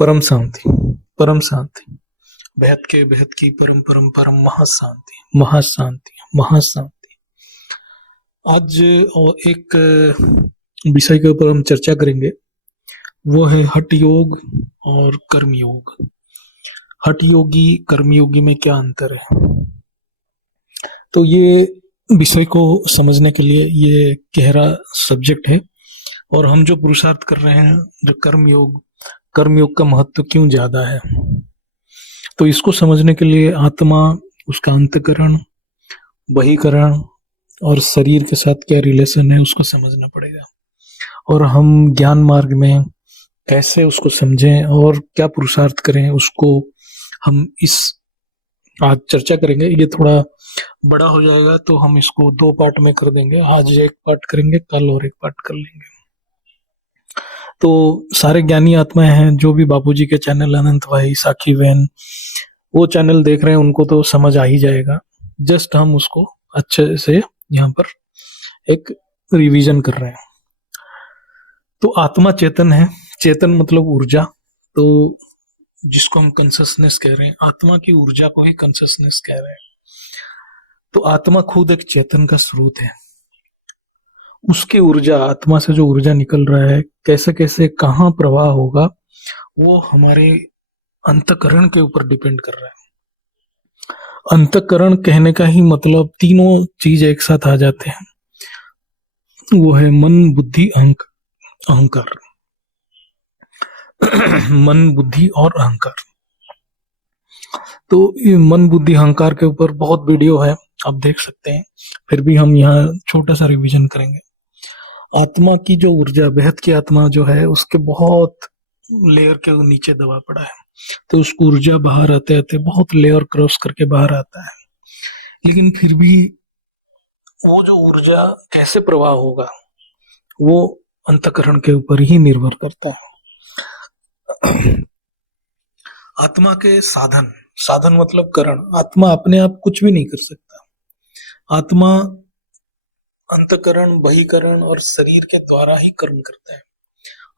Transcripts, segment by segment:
परम शांति, परम शांति, बेहद के बेहद की परम परम परम महाशांति, महाशांति, महाशांति। आज और एक विषय के ऊपर हम चर्चा करेंगे, वो है हठ योग और कर्म योग। हठ योगी कर्मयोगी में क्या अंतर है? तो ये विषय को समझने के लिए ये गहरा सब्जेक्ट है, और हम जो पुरुषार्थ कर रहे हैं, जो कर्मयोग का महत्व क्यों ज्यादा है, तो इसको समझने के लिए आत्मा, उसका अंतकरण, बहिकरण और शरीर के साथ क्या रिलेशन है उसको समझना पड़ेगा। और हम ज्ञान मार्ग में कैसे उसको समझें और क्या पुरुषार्थ करें, उसको हम इस आज चर्चा करेंगे। ये थोड़ा बड़ा हो जाएगा तो हम इसको 2 पार्ट में कर देंगे। आज एक पार्ट करेंगे, कल और एक पार्ट कर लेंगे। तो सारे ज्ञानी आत्माएं हैं जो भी बापूजी के चैनल, अनंत भाई, साखी बहन, वो चैनल देख रहे हैं, उनको तो समझ आ ही जाएगा। जस्ट हम उसको अच्छे से यहाँ पर एक रिवीजन कर रहे हैं। तो आत्मा चेतन है, चेतन मतलब ऊर्जा, तो जिसको हम कंसियसनेस कह रहे हैं, आत्मा की ऊर्जा को ही कंसियसनेस कह रहे हैं। तो आत्मा खुद एक चेतन का स्रोत है। उसकी ऊर्जा, आत्मा से जो ऊर्जा निकल रहा है, कैसे कैसे कहाँ प्रवाह होगा, वो हमारे अंतकरण के ऊपर डिपेंड कर रहा है। अंतकरण कहने का ही मतलब तीनों चीज एक साथ आ जाते हैं, वो है मन, बुद्धि, अहंकार। मन, बुद्धि और अहंकार। तो ये मन, बुद्धि, अहंकार के ऊपर बहुत वीडियो है, आप देख सकते हैं, फिर भी हम यहाँ छोटा सा रिवीजन करेंगे। आत्मा की जो ऊर्जा, बेहद की आत्मा जो है, उसके बहुत लेयर के नीचे दबा पड़ा है, तो उसको ऊर्जा बाहर आते आते बहुत लेयर क्रॉस करके बाहर आता है। लेकिन फिर भी वो जो ऊर्जा कैसे प्रवाह होगा, वो अंतकरण के ऊपर ही निर्भर करता है। आत्मा के साधन, साधन मतलब करण। आत्मा अपने आप कुछ भी नहीं कर सकता। आत्मा अंतकरण, बहिकरण और शरीर के द्वारा ही कर्म करता है।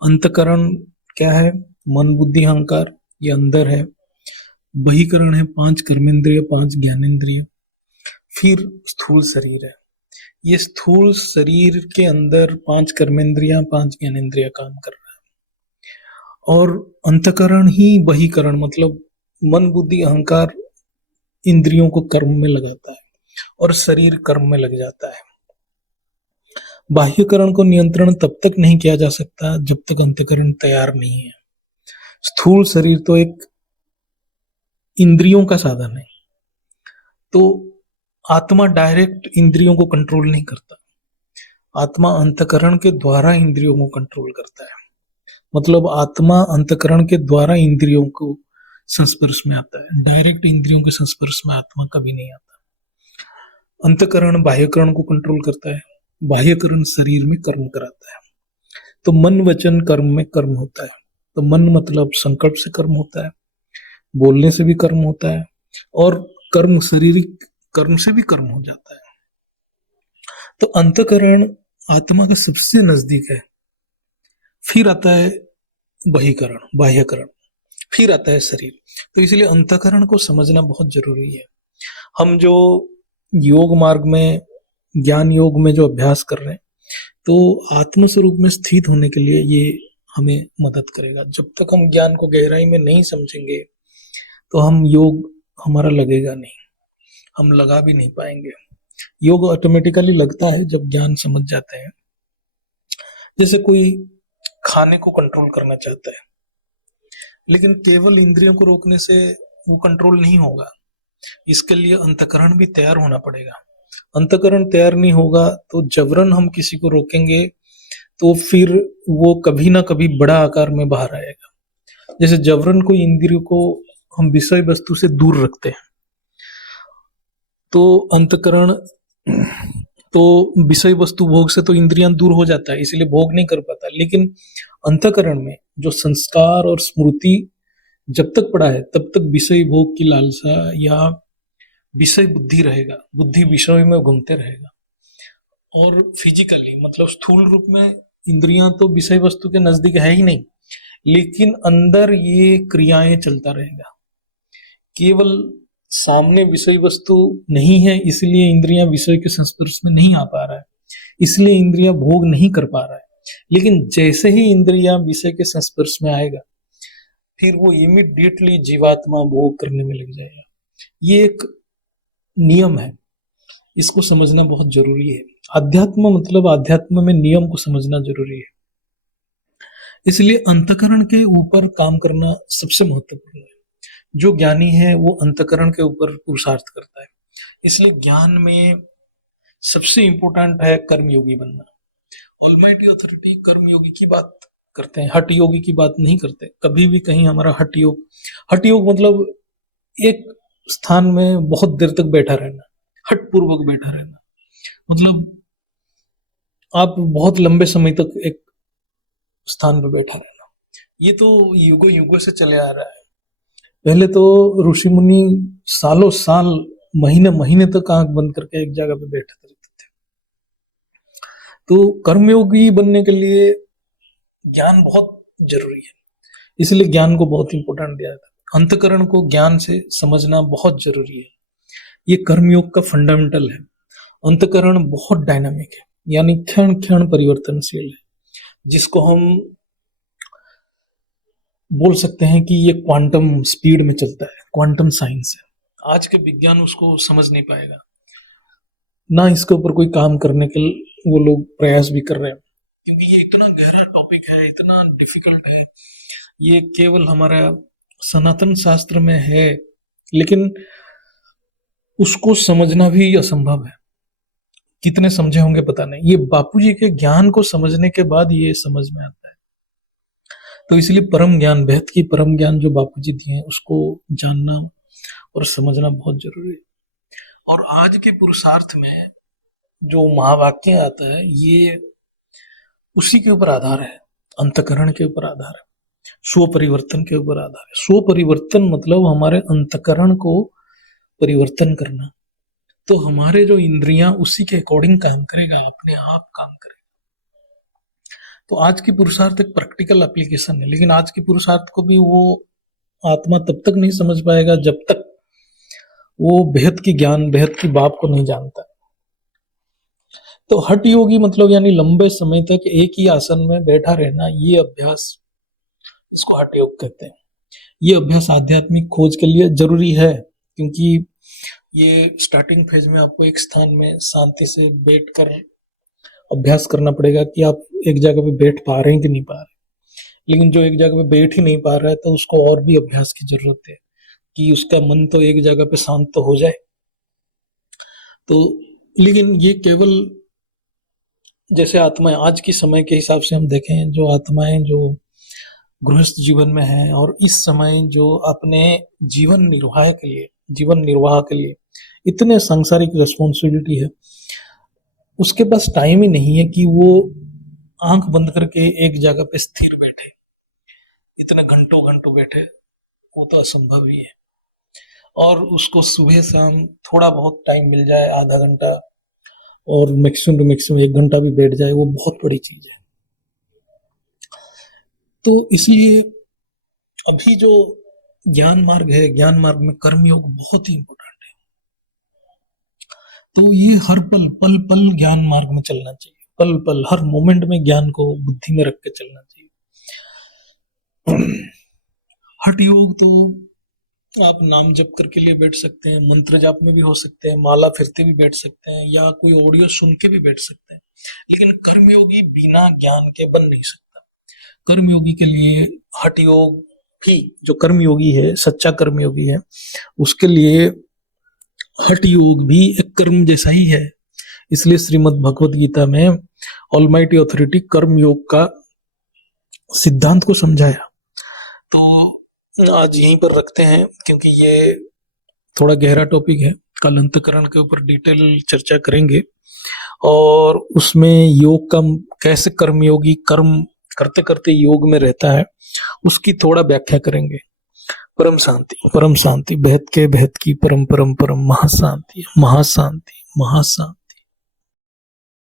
अंतकरण क्या है? मन, बुद्धि, अहंकार, ये अंदर है। बहिकरण है 5 कर्मेंद्रिय, 5 ज्ञानेंद्रिय। फिर स्थूल शरीर है। ये स्थूल शरीर के अंदर 5 कर्मेंद्रियां, 5 ज्ञानेंद्रिय काम कर रहा है। और अंतकरण ही बहिकरण मतलब मन, बुद्धि, अहंकार इंद्रियों को कर्म में लगाता है, और शरीर कर्म में लग जाता है। बाह्यकरण को नियंत्रण तब तक नहीं किया जा सकता जब तक अंतकरण तैयार नहीं है। स्थूल शरीर तो एक इंद्रियों का साधन है, तो आत्मा डायरेक्ट इंद्रियों को कंट्रोल नहीं करता। आत्मा अंतकरण के द्वारा इंद्रियों को कंट्रोल करता है। मतलब आत्मा अंतकरण के द्वारा इंद्रियों को संस्पर्श में आता है। डायरेक्ट इंद्रियों के संस्पर्श में आत्मा कभी नहीं आता। अंतकरण बाह्यकरण को कंट्रोल करता है, बाह्यकरण शरीर में कर्म कराता है। तो मन, वचन, कर्म में कर्म होता है। तो मन मतलब संकल्प से कर्म होता है, बोलने से भी कर्म होता है, और कर्म शारीरिक कर्म से भी कर्म हो जाता है। तो अंतकरण आत्मा के सबसे नजदीक है। फिर आता है बहिकरण, बाह्यकरण, फिर आता है शरीर। तो इसलिए अंतकरण को समझना बहुत जरूरी है। हम जो योग मार्ग में, ज्ञान योग में जो अभ्यास कर रहे हैं, तो आत्म स्वरूप में स्थित होने के लिए ये हमें मदद करेगा। जब तक हम ज्ञान को गहराई में नहीं समझेंगे, तो हम योग हमारा लगेगा नहीं, हम लगा भी नहीं पाएंगे। योग ऑटोमेटिकली लगता है जब ज्ञान समझ जाते हैं। जैसे कोई खाने को कंट्रोल करना चाहता है, लेकिन केवल इंद्रियों को रोकने से वो कंट्रोल नहीं होगा। इसके लिए अंतकरण भी तैयार होना पड़ेगा। अंतकरण तैयार नहीं होगा तो जबरन हम किसी को रोकेंगे, तो फिर वो कभी ना कभी बड़ा आकार में बाहर आएगा। जैसे जबरन कोई इंद्रियों को हम विषय वस्तु से दूर रखते हैं, तो अंतकरण, तो विषय वस्तु भोग से तो इंद्रियां दूर हो जाता है, इसलिए भोग नहीं कर पाता। लेकिन अंतकरण में जो संस्कार और स्मृति जब तक पड़ा है, तब तक विषय भोग की लालसा या विषय बुद्धि रहेगा, बुद्धि विषय में घूमते रहेगा। और फिजिकली मतलब स्थूल रूप में इंद्रियां तो विषय वस्तु के नजदीक है ही नहीं, लेकिन अंदर ये क्रियाएं चलता रहेगा। केवल सामने विषय वस्तु नहीं है इसलिए इंद्रियां विषय के संस्पर्श में नहीं आ पा रहा है, इसलिए इंद्रियां भोग नहीं कर पा रहा है। लेकिन जैसे ही इंद्रियां विषय के संस्पर्श में आएगा फिर वो इमीडिएटली जीवात्मा भोग करने में लग जाएगा। ये एक नियम है, इसको समझना बहुत जरूरी है। अध्यात्म मतलब अध्यात्म में नियम को समझना जरूरी है। इसलिए अंतकरण के ऊपर काम करना सबसे महत्वपूर्ण है। जो ज्ञानी है वो अंतकरण के ऊपर पुरुषार्थ करता है। इसलिए ज्ञान में सबसे इंपॉर्टेंट है कर्मयोगी बनना। ऑलमाइटी अथॉरिटी कर्मयोगी की बात करते हैं, हठ योगी की बात नहीं करते कभी भी कहीं। हमारा हठ योग मतलब एक स्थान में बहुत देर तक बैठा रहना, हठ पूर्वक बैठा रहना, मतलब आप बहुत लंबे समय तक एक स्थान पर बैठा रहना। ये तो युगों युगों से चले आ रहा है। पहले तो ऋषि मुनि सालों साल महीने महीने तक आंख बंद करके एक जगह पे बैठे रहते थे। तो कर्मयोगी बनने के लिए ज्ञान बहुत जरूरी है, इसलिए ज्ञान को बहुत इंपॉर्टेंट दिया जाता है। अंतकरण को ज्ञान से समझना बहुत जरूरी है। ये कर्मयोग का फंडामेंटल है। अंतकरण बहुत डायनामिक है, यानी क्षण क्षण परिवर्तनशील है, जिसको हम बोल सकते हैं कि ये क्वांटम स्पीड में चलता है, क्वांटम साइंस है। आज के विज्ञान उसको समझ नहीं पाएगा, ना इसके ऊपर कोई काम करने के वो लोग प्रयास भी कर रहे हैं, क्योंकि ये इतना गहरा टॉपिक है, इतना डिफिकल्ट है। ये केवल हमारा सनातन शास्त्र में है, लेकिन उसको समझना भी असंभव है। कितने समझे होंगे पता नहीं। ये बापूजी के ज्ञान को समझने के बाद ये समझ में आता है। तो इसलिए परम ज्ञान, बेहद की परम ज्ञान जो बापूजी दिए हैं उसको जानना और समझना बहुत जरूरी है। और आज के पुरुषार्थ में जो महावाक्य आता है ये उसी के ऊपर आधार है, अंतकरण के ऊपर आधार है, स्व परिवर्तन के ऊपर आधार है। स्व परिवर्तन मतलब हमारे अंतकरण को परिवर्तन करना। तो हमारे जो इंद्रियां उसी के अकॉर्डिंग काम करेगा, अपने आप काम करेगा। तो आज की पुरुषार्थ एक प्रैक्टिकल एप्लीकेशन है, लेकिन आज की पुरुषार्थ को भी वो आत्मा तब तक नहीं समझ पाएगा जब तक वो बेहद की ज्ञान, बेहद की बात को नहीं जानता। तो हठ योगी मतलब यानी लंबे समय तक एक ही आसन में बैठा रहना, ये अभ्यास, इसको हठ योग कहते हैं। ये अभ्यास आध्यात्मिक खोज के लिए जरूरी है, क्योंकि ये स्टार्टिंग फेज में आपको एक स्थान में शांति से बैठकर अभ्यास करना पड़ेगा कि आप एक जगह पे बैठ पा रहे हैं कि नहीं पा रहे। लेकिन जो एक जगह पे बैठ ही नहीं पा रहा है तो उसको और भी अभ्यास की जरूरत है कि उसका मन तो एक जगह पे शांत तो हो जाए। तो लेकिन ये केवल जैसे आत्माएं आज के समय के हिसाब से हम देखें, जो आत्माएं जो गृहस्थ जीवन में हैं और इस समय जो अपने जीवन निर्वाह के लिए इतने सांसारिक रिस्पॉन्सिबिलिटी है, उसके पास टाइम ही नहीं है कि वो आंख बंद करके एक जगह पे स्थिर बैठे, इतने घंटों घंटों बैठे, वो तो असंभव ही है। और उसको सुबह शाम थोड़ा बहुत टाइम मिल जाए, आधा घंटा और मैक्सिमम टू मैक्सिमम 1 घंटा भी बैठ जाए, वो बहुत बड़ी चीज है। तो इसलिए अभी जो ज्ञान मार्ग है, ज्ञान मार्ग में कर्मयोग बहुत ही इंपॉर्टेंट है। तो ये हर पल पल पल ज्ञान मार्ग में चलना चाहिए, पल पल हर मोमेंट में ज्ञान को बुद्धि में रख के चलना चाहिए। हठ योग तो आप नाम जप करके लिए बैठ सकते हैं, मंत्र जाप में भी हो सकते हैं, माला फिरते भी बैठ सकते हैं, या कोई ऑडियो सुन के भी बैठ सकते हैं। लेकिन कर्मयोगी बिना ज्ञान के बन नहीं सकता। कर्मयोगी के लिए हठ योग भी, जो कर्मयोगी है, सच्चा कर्मयोगी है, उसके लिए हठ योग भी एक कर्म जैसा ही है। इसलिए श्रीमद् भगवत गीता में ऑलमाइटी अथॉरिटी कर्म योग का सिद्धांत को समझाया। तो आज यहीं पर रखते हैं, क्योंकि ये थोड़ा गहरा टॉपिक है। कल अंतकरण के ऊपर डिटेल चर्चा करेंगे और उसमें योग का कैसे कर्मयोगी कर्म करते करते योग में रहता है, उसकी थोड़ा व्याख्या करेंगे। परम शांति, बेहद की परम परम परम महाशांति, महाशांति, महाशांति।